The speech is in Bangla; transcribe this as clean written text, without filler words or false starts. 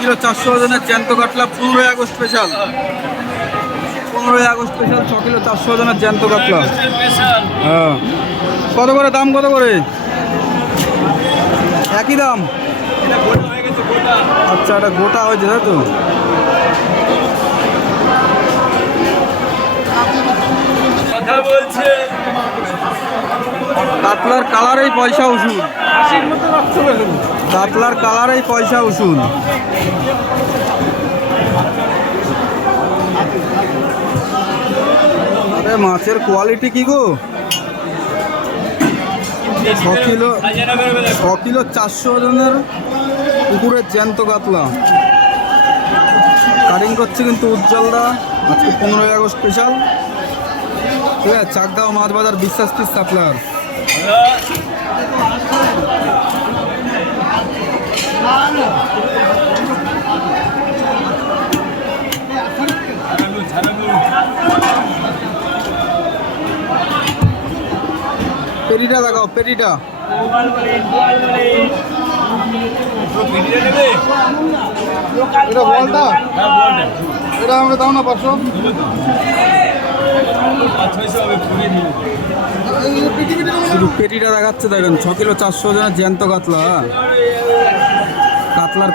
কিলো 400 ওজনের জ্যান্ত কাতলা 15 August special. 15 August special 6 kilo 400 ওজনের জ্যান্ত কাতলা। হ্যাঁ, কত করে দাম, কত করে? একই দাম। আচ্ছা, এটা গোটা হয়েছে তাই তো? কাতলার কালারেই পয়সা উসুল। কাতলার কালারেই পয়সা উসুল। আরে মাছের কোয়ালিটি কি গো! 6 কিলো 400 ওজনের পুকুরের জ্যান্ত কাতলা কাটিং করছে কিন্তু উজ্জ্বলদা। আজকে 15 আগস্ট স্পেশাল। ঠিক আছে, চাকদাও মাছ বাজার বিশ্বাস পিস সাপ্লায়ার। পেটিটা দেখাও, পেটিটা। এটা বলটা, এটা আমাকে দাও না 500। শুধু পেটিটা দেখাচ্ছে, দেখেন 6 কিলো 400 ওজনের জ্যান্ত কাতলা। কাতলার